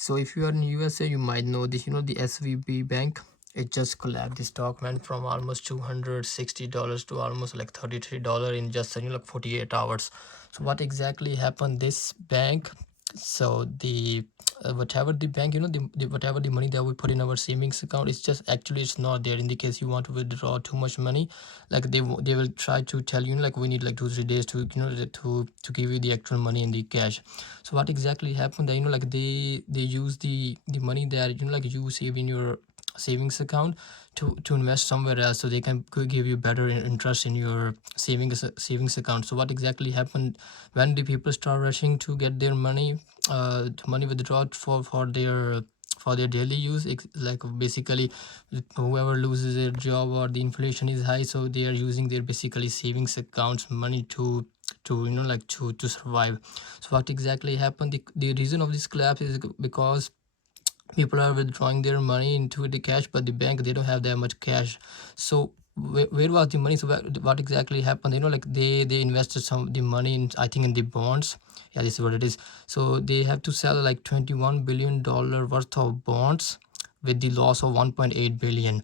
So if you are in USA, you might know this, the SVB bank. It just collapsed. The stock went from almost $260 to almost like $33 in just, like 48 hours. So what exactly happened? This bank, so the whatever the bank, whatever the money that we put in our savings account, it's just actually it's not there. In the case you want to withdraw too much money, like they will try to tell you, like we need like 2 3 days to, to give you the actual money in the cash. So what exactly happened that, like they use the money that, like you save in your savings account to invest somewhere else, so they can could give you better interest in your savings account. So what exactly happened when the people start rushing to get their money, money withdrawn for their daily use, like basically whoever loses their job or the inflation is high, so they are using their basically savings accounts money to like to survive. So what exactly happened, the reason of this collapse is because people are withdrawing their money into the cash, but the bank, they don't have that much cash. So where was the money? So what exactly happened, like they invested some the money in, I think, in the bonds. Yeah, this is what it is. So they have to sell like $21 billion worth of bonds with the loss of 1.8 billion.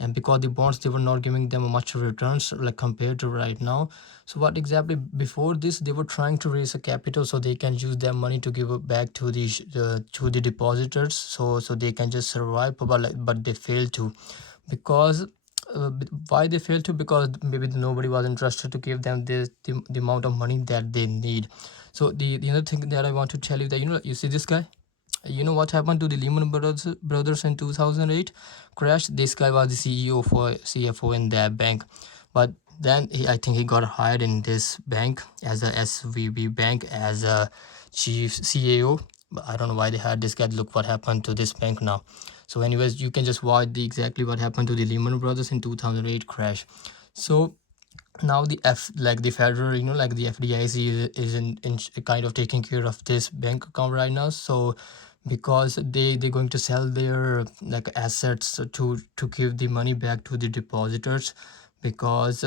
And because the bonds, they were not giving them much returns like compared to right now. So what exactly, before this they were trying to raise a capital so they can use their money to give it back to the depositors, so they can just survive, but they failed to, because why they failed to, because maybe nobody was interested to give them the amount of money that they need. So the other thing that I want to tell you, that, you see this guy, what happened to the Lehman Brothers in 2008 crash? This guy was the CEO for CFO in that bank, but then I think he got hired in this bank as a SVB bank as a chief CAO. But I don't know why they hired this guy. Look what happened to this bank now. So anyways, you can just watch the exactly what happened to the Lehman Brothers in 2008 crash. So now the federal, like the FDIC is in kind of taking care of this bank account right now. So because they're going to sell their like assets to give the money back to the depositors, because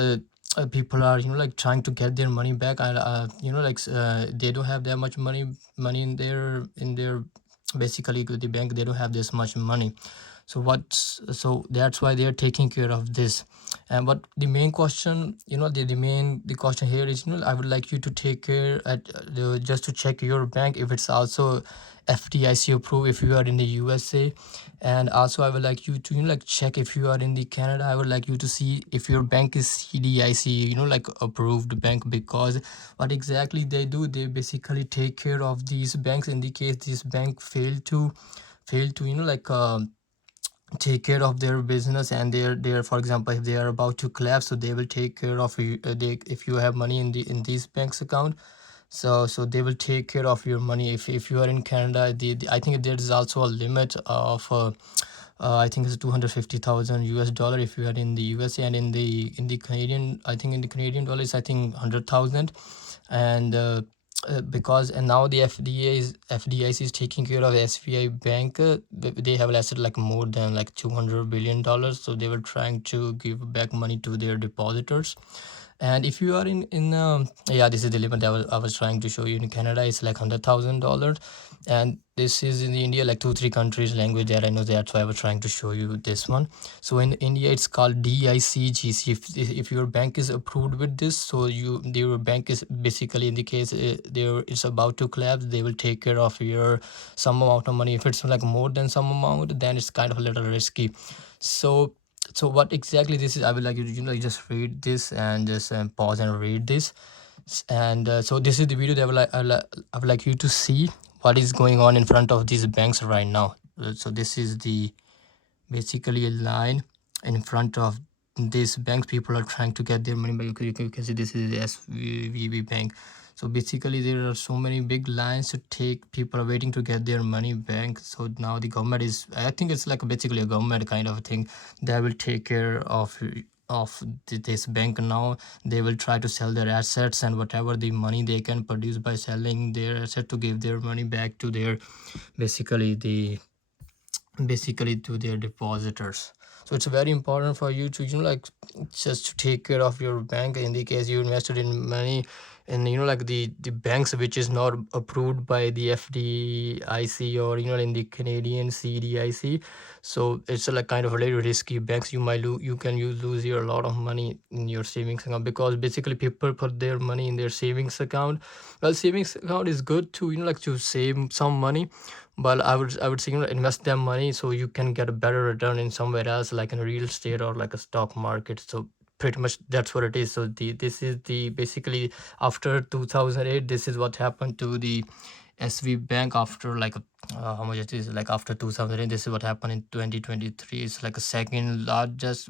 people are, like trying to get their money back, and they don't have that much money in their basically the bank, they don't have this much money. So that's why they're taking care of this. And but the main question, the question here is, I would like you to take care just to check your bank if it's also FDIC approved if you are in the USA. And also I would like you to, like check if you are in the Canada. I would like you to see if your bank is CDIC, like approved bank, because what exactly they do, they basically take care of these banks in the case this bank failed to take care of their business, and they're for example, if they are about to collapse, so they will take care of you. If you have money in these banks account, so they will take care of your money. If you are in Canada, I think there is also a limit of I think it's 250,000 US dollar if you are in the USA, and in the Canadian, I think in the Canadian dollars, I think 100,000. And because and now the FDIC is taking care of SBI bank. They have invested like more than like $200 billion, so they were trying to give back money to their depositors. And if you are in yeah, this is the limit I was trying to show you. In Canada it's like $100,000, and this is in India, like 2 3 countries language that I know. That's why I was trying to show you this one. So in India it's called DICGC. If your bank is approved with this, so your bank is basically, in the case there is about to collapse, they will take care of your some amount of money. If it's like more than some amount, then it's kind of a little risky. So what exactly this is, I would like you to, just read this and just pause and read this. And so this is the video that I would like you to see what is going on in front of these banks right now. So this is the basically a line in front of these banks. People are trying to get their money back. You can see this is the SVB bank. So basically there are so many big lines to take. People are waiting to get their money back. So now the government is, I think it's like basically a government kind of thing that will take care of this bank. Now they will try to sell their assets and whatever the money they can produce by selling their asset to give their money back to their basically to their depositors. So it's very important for you to, like just to take care of your bank in the case you invested in money and like the banks which is not approved by the FDIC, or in the Canadian CDIC. So it's like kind of really risky banks. You might lose, you lose your a lot of money in your savings account, because basically people put their money in their savings account. Well, savings account is good to like to save some money, but I would say invest that money so you can get a better return in somewhere else, like in real estate or like a stock market. So pretty much that's what it is. So this is the basically after 2008, this is what happened to the SV Bank. After like how much it is, like after 2008, this is what happened in 2023. It's like a second largest.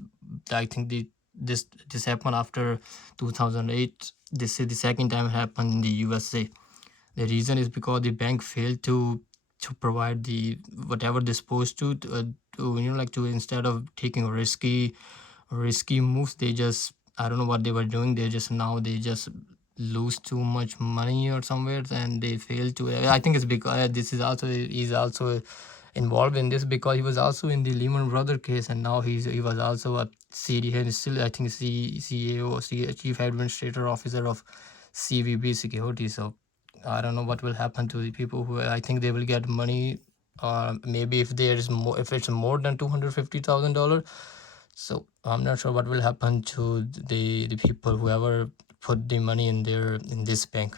I think this happened after 2008. This is the second time it happened in the USA. The reason is because the bank failed to provide the whatever they're supposed to like to, instead of taking risky moves, they just, I don't know what they were doing. They just lose too much money or somewhere, and they fail to. I think it's because this is also he's also involved in this, because he was also in the Lehman Brother case, and now he was also a CDO, and still I think CEO, Chief Administrator Officer of CVB Security. So I don't know what will happen to the people who, I think they will get money, maybe if there is more, if it's more than $250,000. So I'm not sure what will happen to the people whoever put the money in this bank.